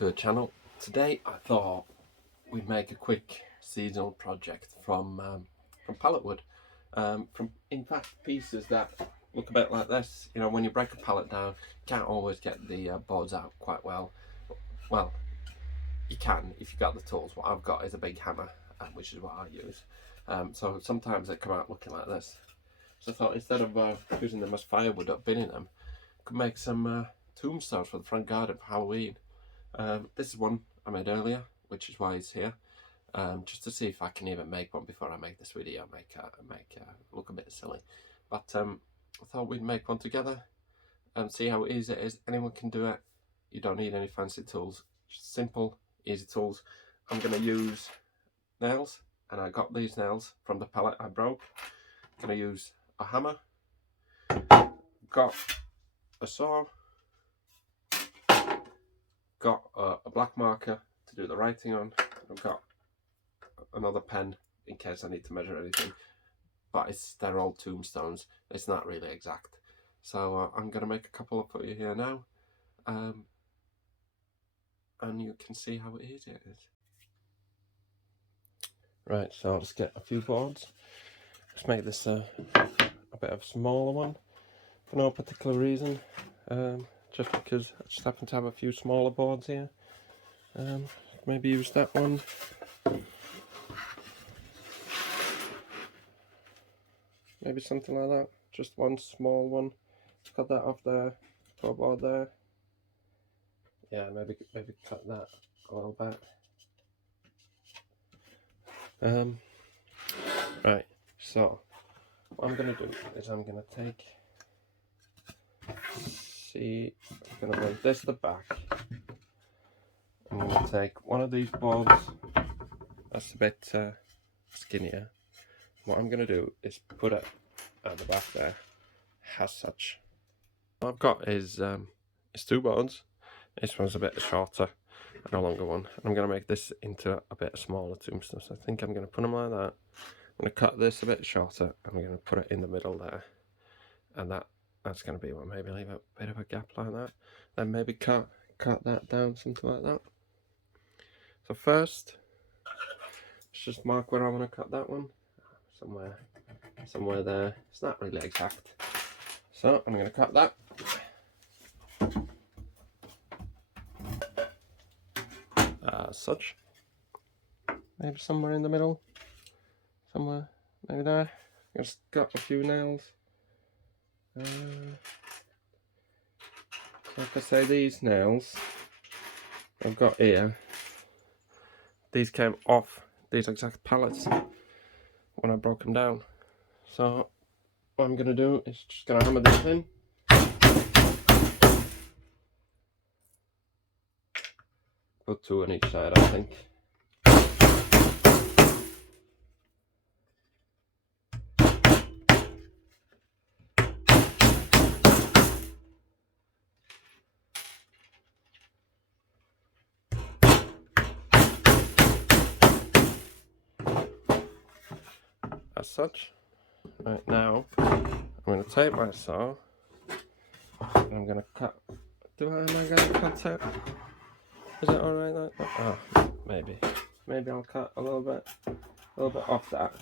to the channel. Today I thought we'd make a quick seasonal project from pallet wood. From in fact pieces that look a bit like this. You know, when you break a pallet down, you can't always get the boards out quite well. Well, you can if you've got the tools. What I've got is a big hammer, which is what I use. So sometimes they come out looking like this. So I thought instead of using them as firewood or binning them, I could make some tombstones for the front garden for Halloween. This is one I made earlier, which is why it's here. Just to see if I can even make one before I make this video, make look a bit silly. But I thought we'd make one together and see how easy it is. Anyone can do it. You don't need any fancy tools. Just simple, easy tools. I'm going to use nails, and I got these nails from the pallet I broke. I'm going to use a hammer. Got a saw. Got a black marker to do the writing on. I've got another pen in case I need to measure anything, but they're all tombstones. It's not really exact, so I'm going to make a couple for you here now, and you can see how easy it is. Right, so I'll just get a few boards. Let's make this a bit of a smaller one for no particular reason. Just because I just happen to have a few smaller boards here. Maybe use that one. Maybe something like that. Just one small one. Cut that off there. Put a board there. Yeah, maybe cut that a little bit. Right. So what I'm gonna do is I'm gonna take. See, I'm going to move this to the back. I'm going to take one of these boards that's a bit skinnier. What I'm going to do is put it at the back there, as such. What I've got is two boards. This one's a bit shorter and a longer one. I'm going to make this into a bit smaller tombstone. So I think I'm going to put them like that. I'm going to cut this a bit shorter. I'm going to put it in the middle there, and that's going to be one. Maybe leave a bit of a gap like that. Then maybe cut that down, something like that. So first, let's just mark where I want to cut that one. Somewhere there. It's not really exact. So I'm going to cut that. As such. Maybe somewhere in the middle. Somewhere, maybe there. Just got a few nails. Like I say, these nails I've got here, these came off these exact pallets when I broke them down. So what I'm going to do is just going to hammer this in. Put two on each side, I think. As such. Right, now I'm going to take my saw and I'm going to cut. Am I going to cut it? Is it alright like that? Oh, maybe I'll cut a little bit off that.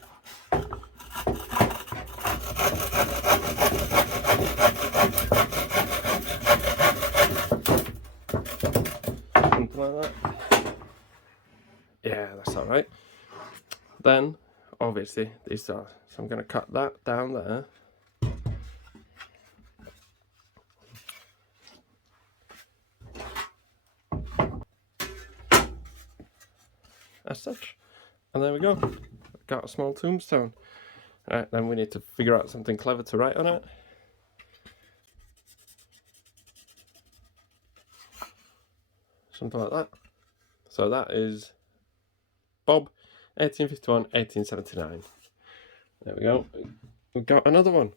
Something like that. Yeah, that's alright. Then obviously these are, so I'm going to cut that down there. As such, and there we go. I've got a small tombstone. Right, then we need to figure out something clever to write on it. Something like that. So that is Bob, 1851, 1879. There we go. We've got another one.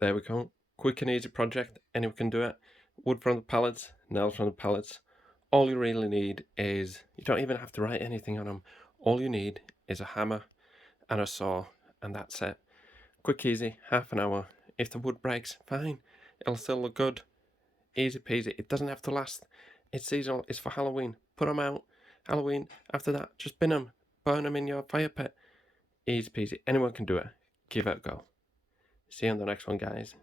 there we go. Quick and easy project, anyone can do it. Wood from the pallets, nails from the pallets. All you really need is, you don't even have to write anything on them. All you need is a hammer and a saw, and that's it. Quick, easy, half an hour. If the wood breaks, fine, it'll still look good. Easy peasy. It doesn't have to last. It's seasonal. It's for Halloween. Put them out. Halloween. After that, just bin them. Burn them in your fire pit. Easy peasy. Anyone can do it. Give it a go. See you on the next one, guys.